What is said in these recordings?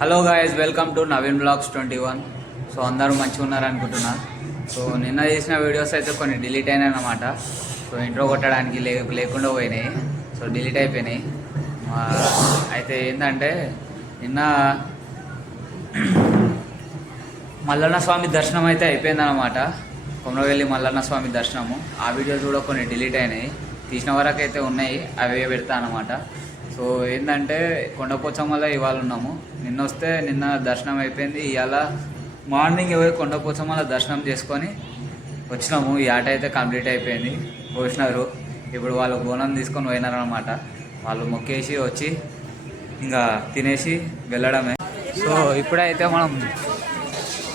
Hello guys, welcome to Naveen vlogs 21. So అందరూ మంచిగా ఉన్నారు అనుకుంటున్నా. సో నిన్న చేసిన వీడియోస్ అయితే కొన్ని డిలీట్ అయినాయి అన్నమాట. సో ఇంట్రో కొట్టడానికి లేకుండా పోయినాయి. సో డిలీట్ అయిపోయినాయి. అయితే ఏంటంటే నిన్న మల్లన్న స్వామి దర్శనం అయితే అయిపోయిందన్నమాట. కొమరవెల్లి మల్లన్న స్వామి దర్శనము. ఆ వీడియోస్ కూడా కొన్ని డిలీట్ అయినాయి. తీసిన వరకు అయితే ఉన్నాయి, అవే పెడతా అన్నమాట. సో ఏంటంటే కొండపోచమ్మలో ఇవాళ ఉన్నాము. నిన్న దర్శనం అయిపోయింది. ఇవాళ మార్నింగ్ కొండపోచమ్మలో దర్శనం చేసుకొని వచ్చినాము. ఈ ఆట అయితే కంప్లీట్ అయిపోయింది. పోసినారు. ఇప్పుడు వాళ్ళు బోనం తీసుకొని పోయినారు అనమాట. వాళ్ళు మొక్కేసి వచ్చి ఇంకా తినేసి వెళ్ళడమే. సో ఇప్పుడైతే మనం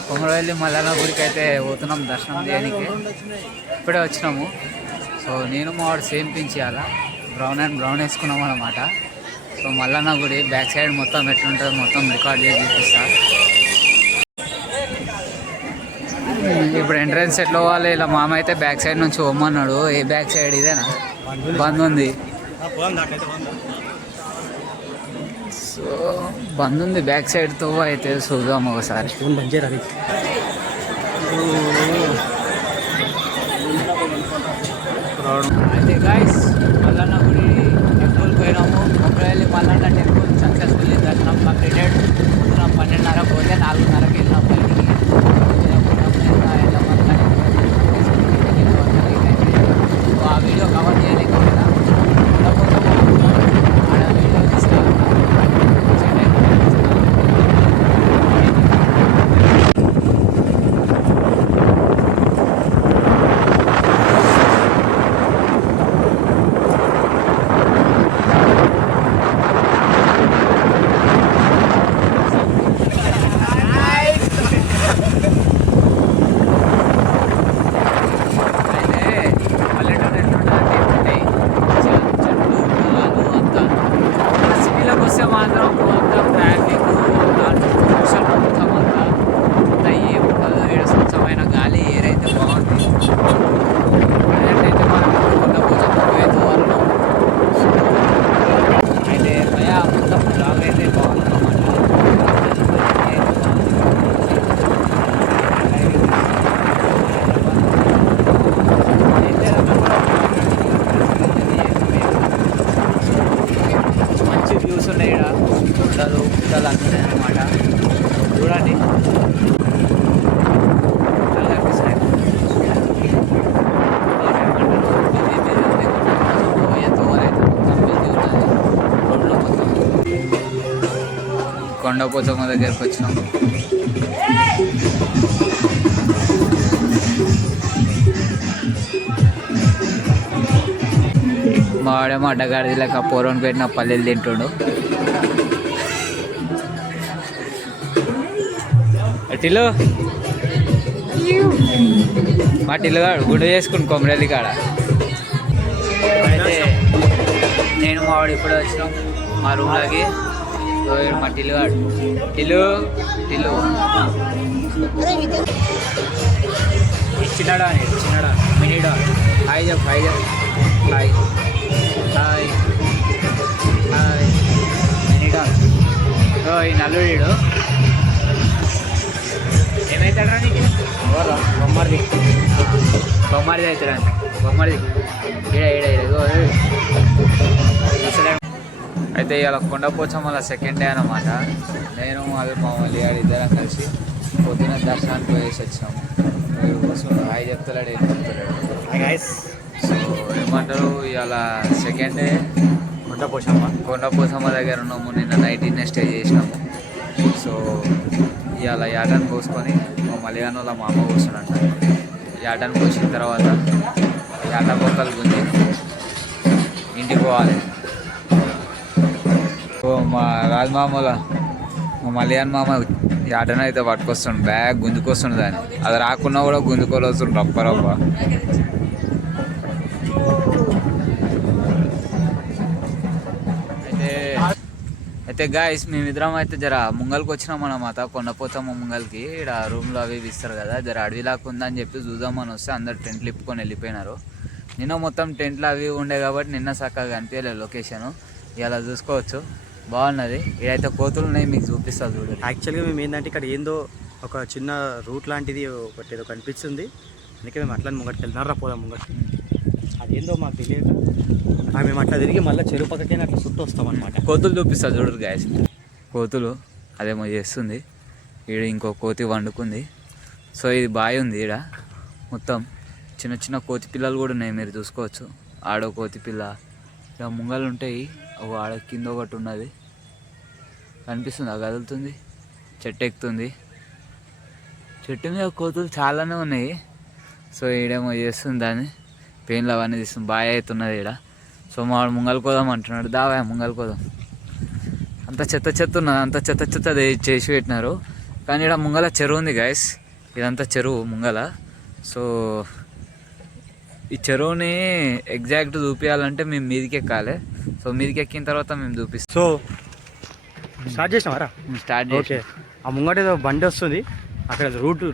కొమరవెల్లి మల్లన్న గుడికి అయితే పోతున్నాం దర్శనం చేయడానికి. ఇప్పుడే వచ్చినాము. సో నేను మా వాడు సేమ్ పించి అలా బ్రౌన్ వేసుకున్నాం అనమాట. సో మల్లన్న గుడి బ్యాక్ సైడ్ మొత్తం ఎట్లుంటుందో మొత్తం రికార్డ్ చేసి చూపిస్తా. ఇప్పుడు ఎంట్రన్స్ ఎట్లా పోవాలి, ఇలా మామ అయితే బ్యాక్ సైడ్ నుంచి పోమన్నాడు. ఏ బ్యాక్ సైడ్ ఇదేనా? బంద్ ఉంది. సో బంద్ ఉంది బ్యాక్ సైడ్తో అయితే చూద్దాం ఒకసారి. అయితే గాయస్ మల్లన్న గుడి టెంపుల్ పోయినాము. కొమరవెల్లి మల్లన్న టెంపుల్ సక్సెస్ఫుల్లీ దర్శనం కంప్లీటెడ్. 12:30 పోతే 4:30కి వెళ్ళినాం బయటికి. ఆ వీడియో కవర్ చేయలేకపోయినా ఆడ వీడియో తీస్తాను. అనమాట. చూడండి కొండపోచమ్మ దగ్గరికి వచ్చినాం. మాడేమో అడ్డగాడిది లేక పూర్వం పెట్టిన పల్లెలు తింటుండు. టిల్లు మా టిల్లుగాడు గుండు చేసుకుని కొమరవెల్లి కాడ. అయితే నేను మా వాడు ఇప్పుడే వచ్చినాం మా రూమ్లోకి. మా టిల్లుగాడు టిల్లు చిన్నడా మినీడా. హాయ్ చెప్పు హాయ్ మినీడా. ఈ నల్లుడు ఏమవుతాడా నీకు? బొమ్మడిది అవుతాడా? బొమ్మడిది అయితే ఇవాళ కొండపోచమ్మల సెకండ్ డే అనమాట. నేను అది మా మళ్ళీ ఇద్దరం కలిసి పొద్దున్న దర్శనానికి పోయేసి వచ్చినాము. హాయ్ చెప్తాడు ఏం చెప్తాడు. సో ఏమంటారు, ఇవాళ సెకండ్ డే కొండపోచమ్మ దగ్గర ఉన్నాము. నిన్న నైట్ స్టే చేసినాము. సో ఇవాళ యాటను కోసుకొని మా మలయాళంలో మా అమ్మ కోసుడంట. యాటను కోసిన తర్వాత యాట బొక్కలు గుంజి ఇంటికి పోవాలి. సో మా రాజమామల మా మలయాళం మామ యాటను అయితే పట్టుకొస్తుండు. బ్యాగ్ గుంజుకొస్తుండు. దాన్ని అది రాకున్నా కూడా గుంజుకొని వస్తుండు రప్ప. అయితే గాయస్ మేమిద్దరం అయితే జర ముంగల్కి వచ్చినాం అన్నమాట. కొండపోచమ్మ ముంగల్కి. ఇక్కడ రూమ్లో అవి ఇస్తారు కదా, జర అడవిలాగా ఉందని చెప్పి చూద్దామని వస్తే అందరు టెంట్లు ఇప్పుకొని వెళ్ళిపోయినారు. నిన్న మొత్తం టెంట్లు అవి ఉండే కాబట్టి నిన్న చక్కగా కనిపించలేదు లొకేషను. ఇలా చూసుకోవచ్చు బాగున్నది. ఇదైతే కోతులు ఉన్నాయి, మీకు చూపిస్తాను చూడండి. యాక్చువల్గా మేము ఏంటంటే ఇక్కడ ఏందో ఒక చిన్న రూట్ లాంటిది ఒకటి ఏదో కనిపిస్తుంది, అందుకే మేము అట్లా ముంగటికి వెళ్తున్నారా పోదాం ముంగటికి. అదేందో మాకు తెలియక మేము అట్లా తిరిగి మళ్ళీ చెరువు పక్కకైనా అట్లా చుట్టూ వస్తాం అనమాట. కోతులు చూపిస్తా చూడరు గ్యాస్. కోతులు అదేమో చేస్తుంది. ఈడ ఇంకో కోతి వండుకుంది. సో ఇది బావి ఉంది. ఈడ మొత్తం చిన్న చిన్న కోతి పిల్లలు కూడా ఉన్నాయి, మీరు చూసుకోవచ్చు. ఆడో కోతి పిల్ల, ఇక ముంగలు ఉంటాయి. ఆడ కింద ఒకటి ఉన్నది కనిపిస్తుంది, కదులుతుంది, చెట్టు ఎక్కుతుంది. చెట్టు మీద కోతులు చాలానే ఉన్నాయి. సో ఈడేమో చేస్తుంది దాన్ని, పెయిన్లు అవన్నీ తీస్తుంది. బాగా అవుతున్నది ఈడ. సో మా ముంగలు కోదాం అంటున్నాడు. దావా ముంగలు కోదాం. అంత చెత్త చెత్త ఉన్నది, అంత చెత్త చెత్త చేసి పెట్టినారు. కానీ ఇక్కడ ముంగల చెరువు ఉంది గైస్, ఇదంతా చెరువు ముంగల. సో ఈ చెరువుని ఎగ్జాక్ట్ చూపించాలంటే మేము మీదికి ఎక్కాలి. సో మీదికి ఎక్కిన తర్వాత మేము చూపిస్తాం. సో స్టార్ట్ చేసినావారా? స్టార్ట్ చేసి ఓకే. ఆ ముంగట ఏదో బండి వస్తుంది, అక్కడ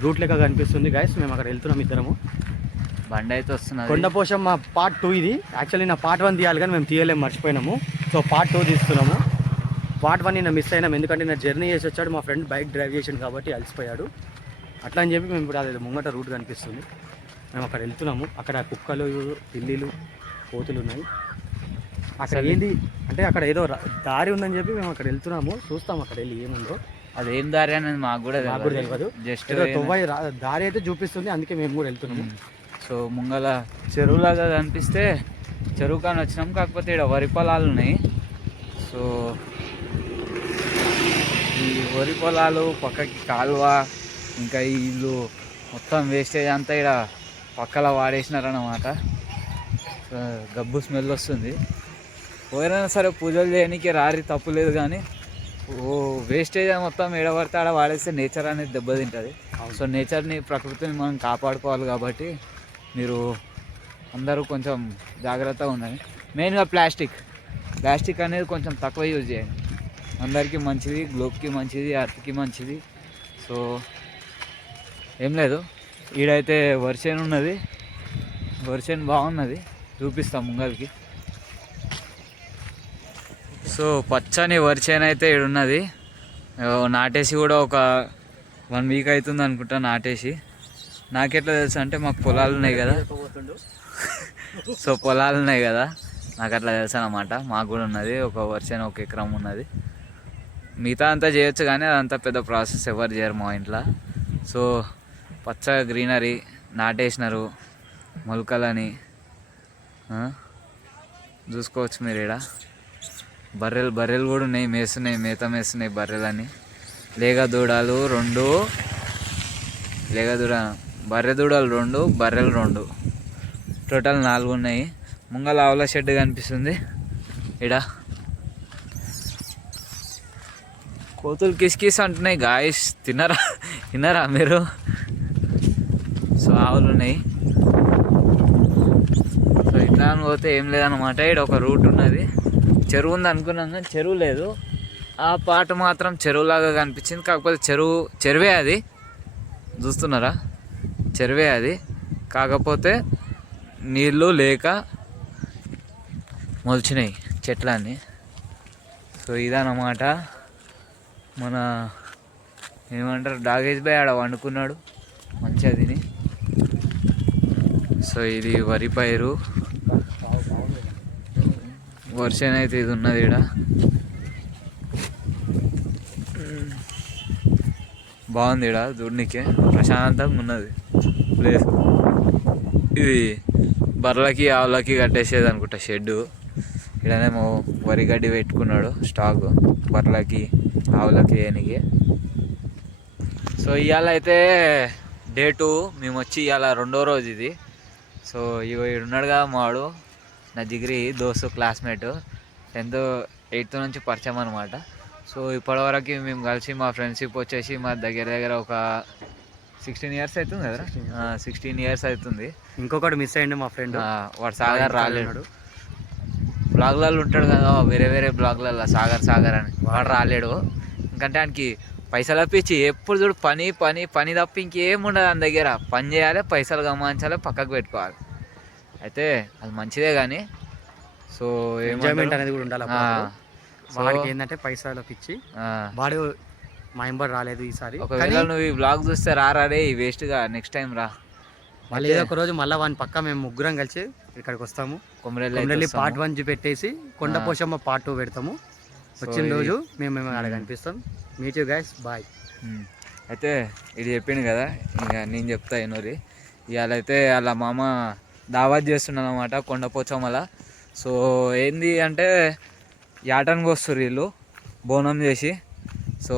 రూట్ లెక్క కనిపిస్తుంది గైస్. మేము అక్కడ వెళ్తున్నాం ఇద్దరము. బండి అయితే వస్తున్నది. కొండపోశం మా పార్ట్ 2 ఇది. యాక్చువల్లీ నా పార్ట్ 1 తీయాలి కానీ మేము తీయలేము, మర్చిపోయినాము. సో పార్ట్ 2 తీస్తున్నాము. పార్ట్ 1 నేను మిస్ అయినాం, ఎందుకంటే నా జర్నీ చేసి వచ్చాడు, మా ఫ్రెండ్ బైక్ డ్రైవ్ చేసాడు కాబట్టి అలసిపోయాడు. అట్లా అని చెప్పి మేము ఇప్పుడు అది ముంగట రూట్ కనిపిస్తుంది, మేము అక్కడ వెళ్తున్నాము. అక్కడ కుక్కలు, పిల్లిలు, కోతులు ఉన్నాయి. అక్కడ ఏంది అంటే అక్కడ ఏదో దారి ఉందని చెప్పి మేము అక్కడ వెళ్తున్నాము. చూస్తాం అక్కడ వెళ్ళి ఏముందో. అదేం దారి అనేది మాకు కూడా తెలియదు. జస్ట్ దారి అయితే చూపిస్తుంది, అందుకే మేము కూడా వెళ్తున్నాము. సో ముంగల చెరువులాగా కనిపిస్తే చెరువు కానీ వచ్చినాం. కాకపోతే ఇక్కడ వరి పొలాలు ఉన్నాయి. సో ఈ వరి పొలాలు పక్కకి కాలువ, ఇంకా ఈ ఇల్లు మొత్తం వేస్టేజ్ అంతా ఇక్కడ పక్కల వాడేసినారన్నమాట. గబ్బు స్మెల్ వస్తుంది. ఎవరైనా సరే పూజలు చేయడానికి రారి తప్పులేదు, కానీ వేస్టేజ్ మొత్తం ఎడబడితే ఆడ వాడేస్తే నేచర్ అనేది దెబ్బతింటుంది. సో నేచర్ని, ప్రకృతిని మనం కాపాడుకోవాలి. కాబట్టి మీరు అందరూ కొంచెం జాగ్రత్తగా ఉండండి. మెయిన్గా ప్లాస్టిక్ అనేది కొంచెం తక్కువ యూజ్ చేయండి. అందరికీ మంచిది, గ్లోబ్కి మంచిది, అర్త్కి మంచిది. సో ఏం లేదు, ఈడైతే వర్షం ఉన్నది. వర్షం బాగున్నది, చూపిస్తాం ముంగల్కి. సో పచ్చని వర్షం అయితే ఈడున్నది. నాటేసి కూడా ఒక 1 వీక్ అవుతుంది అనుకుంటా నాటేసి. నాకెట్లా తెలుసు అంటే మాకు పొలాలు ఉన్నాయి కదా. సో పొలాలు ఉన్నాయి కదా, నాకు అట్లా తెలుసు అన్నమాట. మాకు కూడా ఉన్నది ఒక వర్షం, 1 ఎకరం ఉన్నది. మిగతా అంతా చేయొచ్చు కానీ అదంతా పెద్ద ప్రాసెస్ ఎవరు చేయరు మా ఇంట్లో. సో పచ్చగా గ్రీనరీ నాటేసినారు మొలకలని చూసుకోవచ్చు మీరు. ఇక్కడ బర్రెలు కూడా ఉన్నాయి, మేత మేస్తున్నాయి బర్రెలని. లేగ దూడలు 2, బర్రె దూడలు 2, బర్రెలు 2, టోటల్ 4 ఉన్నాయి. ముంగల ఆవుల షెడ్ కనిపిస్తుంది. ఇక్కడ కోతులు కిస్కిస్ అంటున్నాయి గాయస్, తిన్నారా మీరు? సో ఆవులు ఉన్నాయి. సో ఇట్లా పోతే ఏం లేదన్నమాట. ఇక్కడ ఒక రూట్ ఉన్నది. చెరువు ఉంది అనుకున్నాం కానీ చెరువు లేదు. ఆ పాట మాత్రం చెరువులాగా కనిపించింది. కాకపోతే చెరువే అది, చూస్తున్నారా? చెరువే అది, కాకపోతే నీళ్ళు లేక మొలిచినాయి చెట్లన్నీ. సో ఇదన్నమాట మన ఏమంటారు డాగేజ్ బాయ్ ఆడ వండుకున్నాడు మంచిగా తిని. సో ఇది వరి పైరు. వర్షం అయితే ఇది ఉన్నది. ఇక్కడ బాగుంది, ఇక్కడ చూడనికే ప్రశాంతంగా ఉన్నది ప్లేస్. ఇది బర్రెలకి ఆవులకి కట్టేసేది అనుకుంటా షెడ్డు. ఇక్కడనేమో వరి గడ్డి పెట్టుకున్నాడు స్టాక్ బర్రెలకి ఆవులకి వేయనికి. సో ఇవాళ అయితే డే 2 మేము వచ్చి ఇవాళ 2వ రోజు ఇది. సో ఇగో ఉన్నాడుగా మాడు, నా జిగిరి దోస్తు, క్లాస్మేట్, 10th 8th నుంచి పరిచయం అనమాట. సో ఇప్పటివరకు మేము కలిసి మా ఫ్రెండ్షిప్ వచ్చేసి మా దగ్గర ఒక 16 years అవుతుంది కదా. 16 years అవుతుంది. ఇంకొకటి మిస్ అయ్యండి మా ఫ్రెండ్, వాడు సాగర్ రాలేడు. బ్లాగ్లలో ఉంటాడు కదా, వేరే బ్లాగ్లలో సాగర్ అని. వాడు రాలేడు ఎందుకంటే ఆయనకి పైసలు అప్పించి ఎప్పుడు చూడు పని తప్ప ఇంకేం ఉండదు దాని దగ్గర. పని చేయాలి, పైసలు గమనించాలి, పక్కకు పెట్టుకోవాలి. అయితే అది మంచిదే కానీ సో ఎంజాయ్మెంట్ అనేది కూడా ఉండాలి. వాడికి ఏంటంటే పైసలు ఇచ్చి వాడు మా ఎంబర్ రాలేదు ఈసారి. ఒకవేళ నువ్వు ఈ బ్లాగ్ చూస్తే రారే వేస్ట్గా నెక్స్ట్ టైం రా. మళ్ళీ ఏదో ఒక రోజు మళ్ళీ వాని పక్క మేము ముగ్గురం కలిసి ఇక్కడికి వస్తాము. కొమరెల్లి పార్ట్ 1 పెట్టేసి కొండ పోషమ్మ పార్ట్ 2 పెడతాము. వచ్చిన రోజు మేము అక్కడ కనిపిస్తాం. Meet you guys, bye. అయితే ఇది చెప్పిండు కదా, ఇంకా నేను చెప్తా ఎన్నోరి. ఇవాళ అయితే వాళ్ళ మామ దావత్ చేస్తున్నాను అనమాట కొండపోచమ్మల. సో ఏంది అంటే యాటన్కి వస్తారు వీళ్ళు బోనం చేసి. సో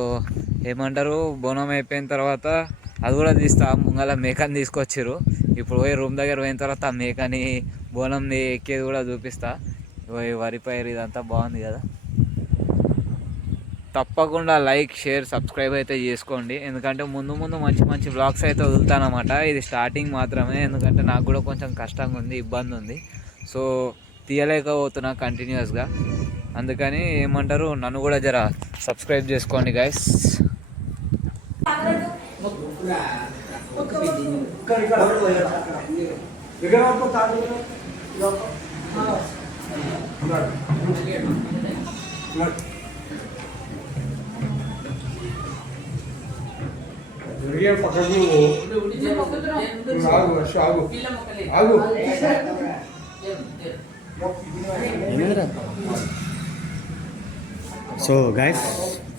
ఏమంటారు, బోనం అయిపోయిన తర్వాత అది కూడా తీస్తా, ముంగల మేకని తీసుకొచ్చారు. ఇప్పుడు పోయి రూమ్ దగ్గర పోయిన తర్వాత ఆ మేకని బోనంని ఎక్కేది కూడా చూపిస్తా. వరి పైరు ఇదంతా బాగుంది కదా. తప్పకుండా లైక్, షేర్, సబ్స్క్రైబ్ అయితే చేసుకోండి. ఎందుకంటే ముందు ముందు మంచి మంచి వ్లాగ్స్ అయితే వదులుతానమాట. ఇది స్టార్టింగ్ మాత్రమే, ఎందుకంటే నాకు కూడా కొంచెం కష్టంగా ఉంది, ఇబ్బంది ఉంది. సో తీయలేకపోతున్నా కంటిన్యూస్గా. అందుకని ఏమంటారు, నన్ను కూడా జర సబ్స్క్రైబ్ చేసుకోండి గైస్.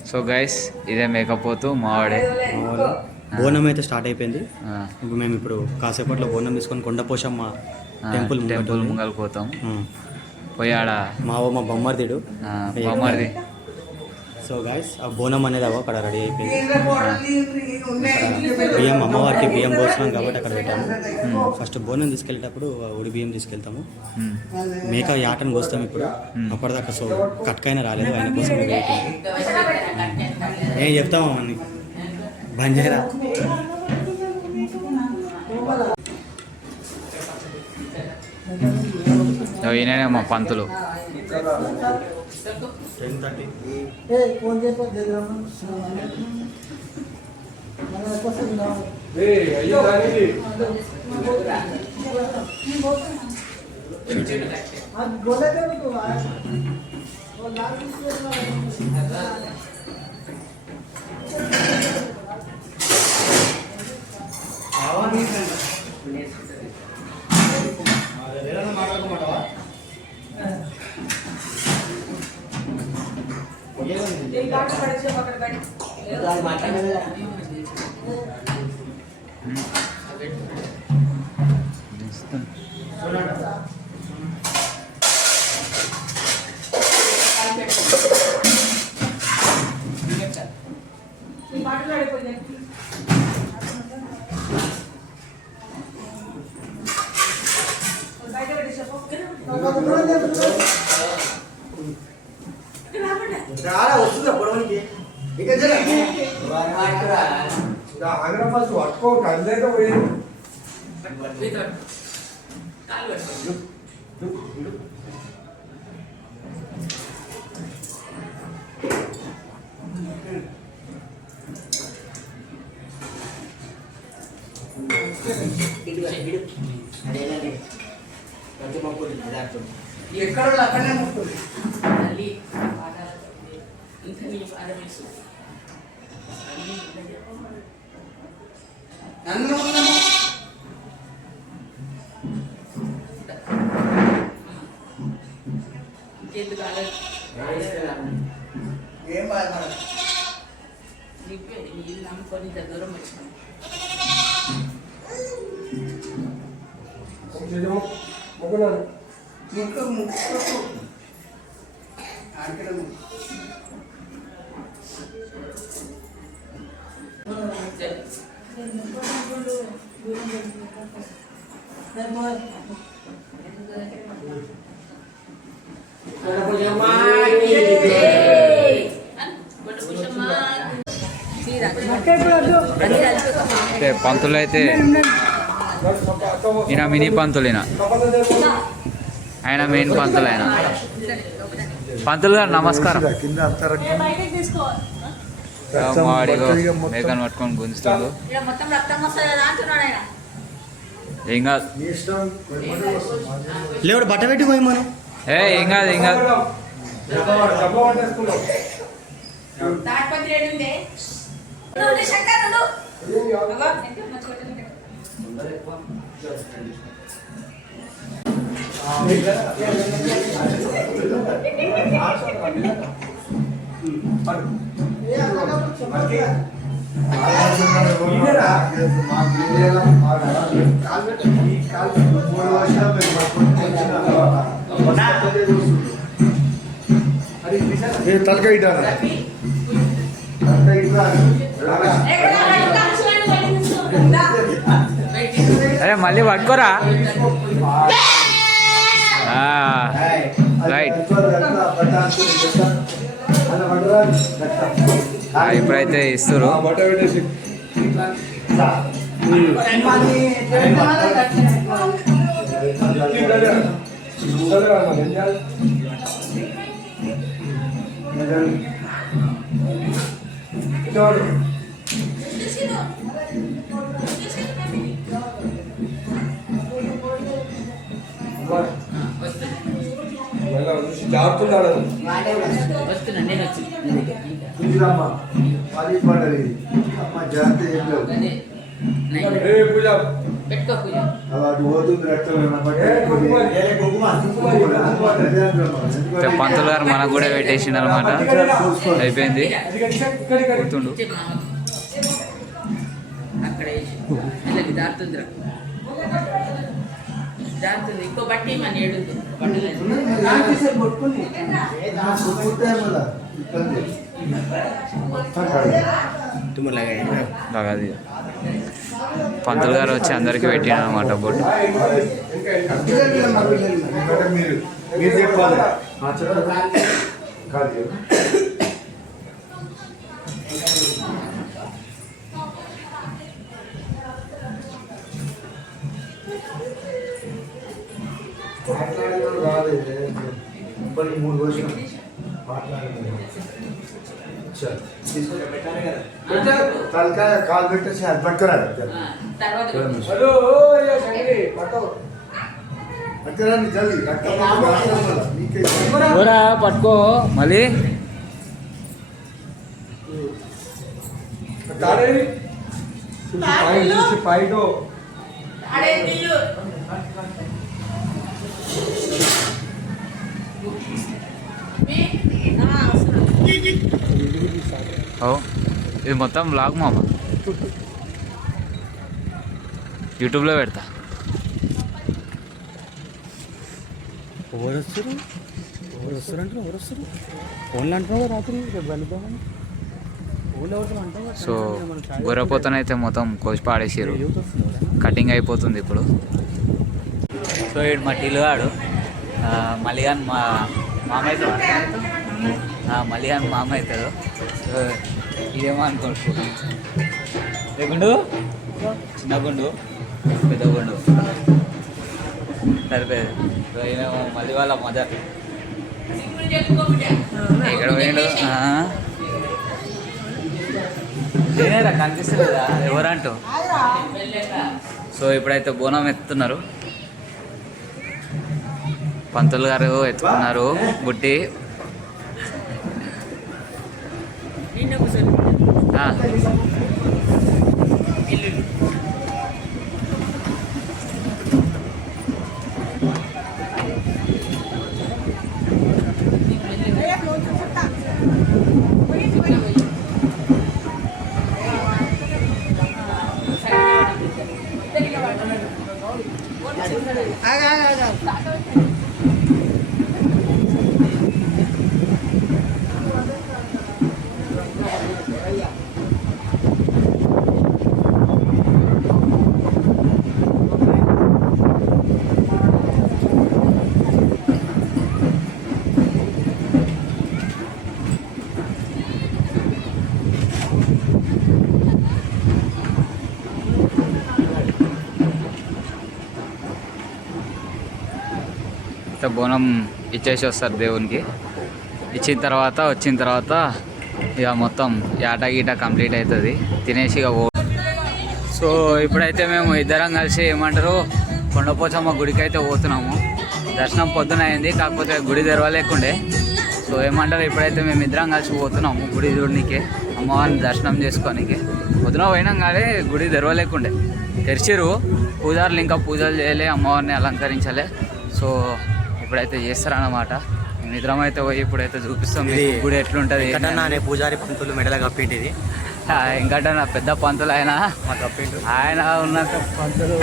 సో గైస్ ఇదే మేకపోతు మావాడే. బోనం అయితే స్టార్ట్ అయిపోయింది. మేము ఇప్పుడు కాసేపట్లో బోనం తీసుకొని కొండపోషమ్మ టెంపుల్ ముంగల్ పోతాం. పోయాడ మా బొమ్మర్దిడు. సో గైస్ ఆ బోనం అనేది అక్కడ రెడీ అయిపోయింది. బియ్యం అమ్మవారికి బియ్యం పోస్తున్నాం కాబట్టి అక్కడ పెట్టాము. ఫస్ట్ బోనం తీసుకెళ్ళేటప్పుడు ఉడి బియ్యం తీసుకెళ్తాము. మేక యాటను కోస్తాం ఇప్పుడు. అప్పటిదాకా సో కట్కైనా రాలేదు, ఆయన కోసం ఏం చెప్తాము అన్ని బంజారా. ఈయననే మా పంతులు. ఎక్కడ అక్కడనే ముట్టుకుంది. ఏం బాధ నీళ్ళు నమ్ముకొని దూరం వచ్చినాం. ముక్కు ముక్కు అక్కడ పంతులు అయితే ఈయన మినీ పంతులు, ఆయన మెయిన్ పంతులు. ఆయన పంతులు గారు నమస్కారం. వాడిగో మేకను పట్టుకొని గుంజుతాడు. ఏం కాదు, లేవు బట్ట పెట్టి పోయి మనం. ఏం కాదు, ఏం కాదు. తాడిపత్రి ఏడుంది తలకాయ అరే మళ్ళీ పట్టుకోరా. రైట్, ఇప్పుడైతే ఇస్తారు. వస్తున్నా నేను వచ్చి పెట్టుకో పూజ పంతులు గారు మనకు కూడా పెట్టేసిండు అనమాట. అయిపోయింది, గుర్తుండు. అక్కడ వేసి దారుతుందిరా దారుతుంది. ఇంకో బట్టి మన ఏడుంది అది పంతులు గారు వచ్చి అందరికి పెట్టిండు అనమాట బొట్టు. మీరు చెప్పాలి మాట్లాడేవాడు రాదు. ఇప్పటికి 3 రోజులు మాట్లాడలేదు. తలకాయ కాలు పెట్టేసి అది పట్టుకురాడు. పట్టుకురాని జల్దీ పట్టుకో మళ్ళీ. ఇది మొత్తం బ్లాగ్ మామ, యూట్యూబ్లో పెడతా. ఎవరు వస్తారు ఫోన్లు అంటున్నావు రాత్రి రేపు వెళ్దామని ఫోన్లు ఎవరితో అంటావు. సో గొర్రెపోతనైతే మొత్తం కోసి పాడేసారు, కటింగ్ అయిపోతుంది ఇప్పుడు. సో ఇటు మా టీలుగాడు మలిగాన్ మా మామ అవుతాడు, మలిగాన్ మామ అవుతాడు. సో ఇదేమో అనుకోండి, లేకుండు చిన్న గుండు పెద్ద గుండు సరిపోయేది. సో ఈయనేమో మళ్ళీ వాళ్ళ మదర్. ఎక్కడ పోయిండు నేనేరా కనిపిస్తలేదా ఎవరంటూ. సో ఇప్పుడైతే బోనం ఎత్తుతున్నారు, పంతులు గారు ఎత్తుకున్నారు బుట్టి. బోనం ఇచ్చేసి వస్తారు దేవునికి. ఇచ్చిన తర్వాత వచ్చిన తర్వాత ఇక మొత్తం యాట గీట కంప్లీట్ అవుతుంది, తినేసి ఇక సో ఇప్పుడైతే మేము ఇద్దరం కలిసి ఏమంటారు కొండపోచమ్మ గుడికి అయితే పోతున్నాము. దర్శనం పొద్దున అయింది, కాకపోతే గుడి తెరవలేకుండే. సో సో ఏమంటారు ఇప్పుడైతే మేము ఇద్దరం కలిసి పోతున్నాము గుడి చూడనీకి, అమ్మవారిని దర్శనం చేసుకోనికి. పొద్దున పోయినాం కానీ గుడి తెరవలేకుండే, తెరిచిరు. పూజారులు ఇంకా పూజలు చేయలే, అమ్మవారిని అలంకరించలే. సో ఇప్పుడైతే చేస్తారన్నమాట. నిద్రం అయితే పోయి ఇప్పుడైతే చూపిస్తాం గుడి ఎట్లుంటుంది. అనే పూజారి పంతులు మెడల కప్పింటిది. ఇంకటన్నా పెద్ద పంతులు ఆయన ఆయన ఉన్నంత పంతులు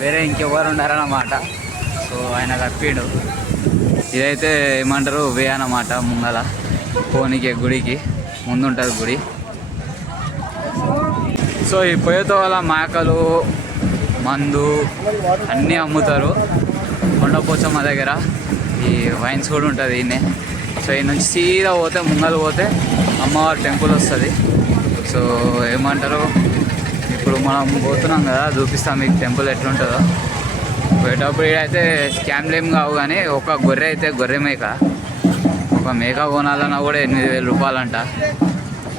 వేరే ఇంకెవరు ఉండారన్నమాట. సో ఆయన కప్పిండు. ఇదైతే ఏమంటారు వే అన్నమాట, ముంగల పోనీకి గుడికి ముందు ఉంటుంది గుడి. సో ఈ పొయ్యతో వల్ల మేకలు మందు అన్నీ అమ్ముతారు. కొండపోచమ్మ దగ్గర ఈ వైన్స్ కూడా ఉంటుంది ఈయనే. సో ఈ నుంచి సీదా పోతే ముంగలు పోతే అమ్మవారి టెంపుల్ వస్తుంది. సో ఏమంటారు ఇప్పుడు మనం పోతున్నాం కదా, చూపిస్తాం మీకు టెంపుల్ ఎట్లుంటుందో. పోయేటప్పుడు అయితే స్కామ్లు ఏం కావు కానీ ఒక గొర్రె అయితే గొర్రె మేక, ఒక మేక కొనాలన్నా కూడా 8,000 రూపాయలంట.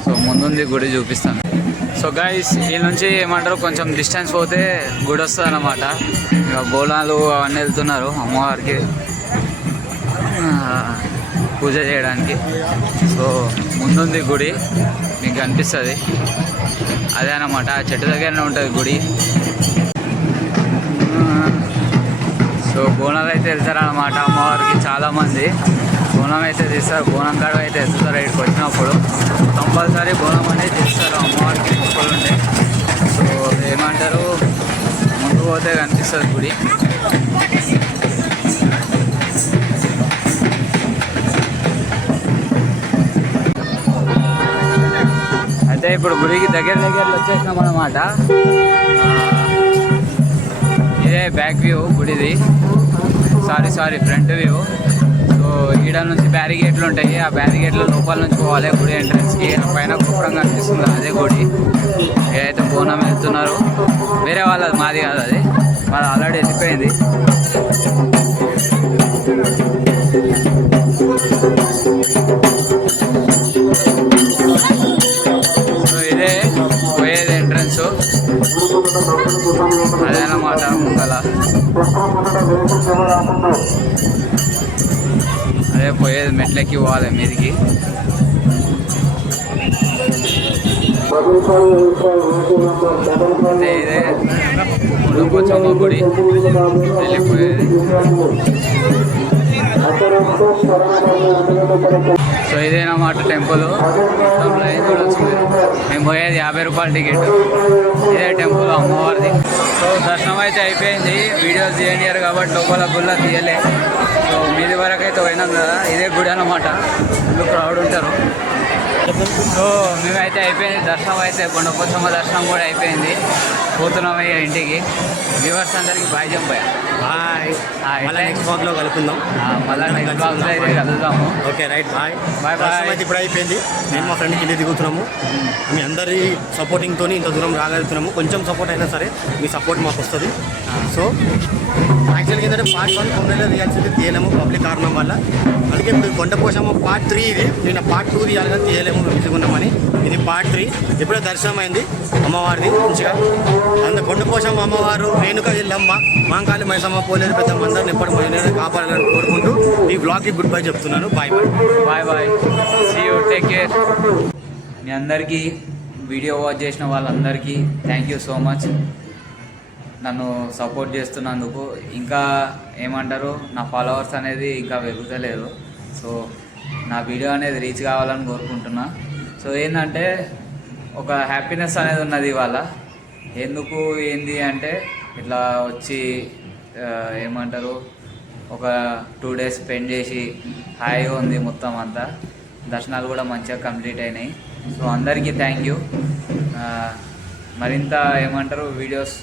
సో ముందుంది గుడి చూపిస్తాను. సో గైస్ ఈ నుంచి ఏమంటారు కొంచెం డిస్టెన్స్ పోతే గుడి వస్తుంది అన్నమాట. ఇక బోనాలు అవన్నీ వెళ్తున్నారు అమ్మవారికి పూజ చేయడానికి. సో ముందుంది గుడి మీకు కనిపిస్తుంది, అదే అన్నమాట. ఆ చెట్టు దగ్గరనే ఉంటుంది గుడి. సో బోనాలు అయితే వెళ్తారన్నమాట అమ్మవారికి. చాలామంది బోనం అయితే తీస్తారు, బోనం కాడ అయితే వెళ్తారు. ఇక్కడికి వచ్చినప్పుడు కంపల్సరీ బోనం అనేది చేస్తారు అమ్మవారికి మొక్కలు ఉంటే. సో ఏమంటారు ముందు పోతే కనిపిస్తుంది గుడి. అయితే ఇప్పుడు గుడికి దగ్గరలో వచ్చేసినాం అన్నమాట. ఇదే బ్యాక్ వ్యూ గుడిది, సారీ ఫ్రంట్ వ్యూ. సో ఈడ నుంచి బ్యారిగేట్లు ఉంటాయి, ఆ బ్యారిగేట్ల లోపల నుంచి పోవాలి గుడి ఎంట్రన్స్కి. పైన గోపురం కనిపిస్తుంది, అదే గుడి. ఏదైతే బోనం వెళ్తున్నారు వేరే వాళ్ళది, మాది కాదు అది, మాది ఆల్రెడీ వెళ్ళిపోయింది. సో ఇదే పోయేది ఎంట్రన్స్, అదేనమాట ముంగల. అదే పోయేది, మెట్లెక్కి పోవాలి మీదికి. ఇదే కొంచెం గుడి వెళ్ళిపోయేది. సో ఇదేనమాట టెంపుల్. చూడొచ్చు మేము పోయేది 50 రూపాయల టికెట్. ఇదే టెంపుల్ అమ్మవారిది. సో దర్శనం అయితే అయిపోయింది. వీడియోస్ తీయనియరు కాబట్టి లోపల గుళ్ళ తీయలే. సో మీది వరకు అయితే పోయినాం కదా, ఇదే గుడి అన్నమాట. ఫుల్ క్రౌడ్ ఉంటారు. సో మేమైతే అయిపోయింది దర్శనం అయితే, కొండపోచమ్మ దర్శనం కూడా అయిపోయింది. పోతున్నామయ్యా ఇంటికి. వ్యూవర్స్ అందరికి బాయ్ చెప్పాయా. బాయ్. నెక్స్ట్ బ్లాగ్లో కలుపుకుందాం. మళ్ళీ నెక్స్ట్ బ్లాగ్లో అయితే కలుద్దాము. Okay right. Bye bye bye. అయితే ఇప్పుడు అయిపోయింది. నేను మా ఫ్రెండ్కి ఇంటికి దిగుతున్నాము. మీ అందరి సపోర్టింగ్తో ఇంత దూరం రాగలుగుతున్నాము. కొంచెం సపోర్ట్ అయినా సరే మీ సపోర్ట్ మాకు వస్తుంది. సో యాక్చువల్గా ఏంటంటే పార్ట్ 1 కొమ్మలో తీయాల్సింది తీయలేము పబ్లిక్ కారణం వల్ల. అందుకే ఇప్పుడు కొండపోచమ్మ పార్ట్ 3 ఇది. నేను పార్ట్ 2 తీయాలి కానీ తీయలేము, విసుకున్నామని. ఇది పార్ట్ 3. ఎప్పుడో దర్శనం అయింది అమ్మవారిది మంచిగా. కొండపోచమ్మ అమ్మవారు, రేణుక ఎల్లమ్మ, మాంకాళి మైసమ్మ, పోలేరు పెద్దమ్మ అందరిని ఎప్పుడు కాపాడాలని కోరుకుంటూ ఈ బ్లాగ్కి గుడ్ బై చెప్తున్నాను. Bye bye. See you, take care. మీ అందరికీ వీడియో వాచ్ చేసిన వాళ్ళందరికీ థ్యాంక్ యూ సో మచ్. నన్ను సపోర్ట్ చేస్తున్నందుకు. ఇంకా ఏమంటారు నా ఫాలోవర్స్ అనేది ఇంకా పెరుగుతలేరు. సో నా వీడియో అనేది రీచ్ కావాలని కోరుకుంటున్నా. సో ఏంటంటే ఒక హ్యాపీనెస్ అనేది ఉన్నది ఇవాళ. ఎందుకు ఏంది అంటే ఇట్లా వచ్చి ఏమంటారు ఒక 2 days స్పెండ్ చేసి హాయిగా ఉంది మొత్తం అంతా. దర్శనాలు కూడా మంచిగా కంప్లీట్ అయినాయి. సో అందరికీ థ్యాంక్ యూ. మరింత ఏమంటారు వీడియోస్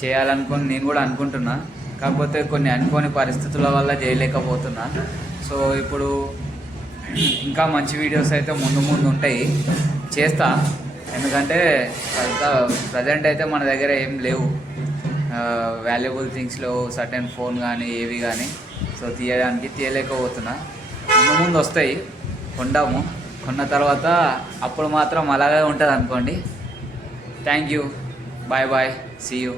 చేయాలనుకుని నేను కూడా అనుకుంటున్నా, కాకపోతే కొన్ని అనుకోని పరిస్థితుల వల్ల చేయలేకపోతున్నా. సో ఇప్పుడు ఇంకా మంచి వీడియోస్ అయితే ముందు ఉంటాయి, చేస్తా. ఎందుకంటే ప్రజెంట్ అయితే మన దగ్గర ఏం లేవు, వాల్యుబుల్ థింగ్స్ లేవు, సర్టెన్ ఫోన్ కానీ ఏవి కానీ. సో తీయలేకపోతున్నా. ముందు వస్తాయి, కొన్న తర్వాత అప్పుడు మాత్రం అలాగే ఉంటుంది అనుకోండి. Thank you. Bye. See you.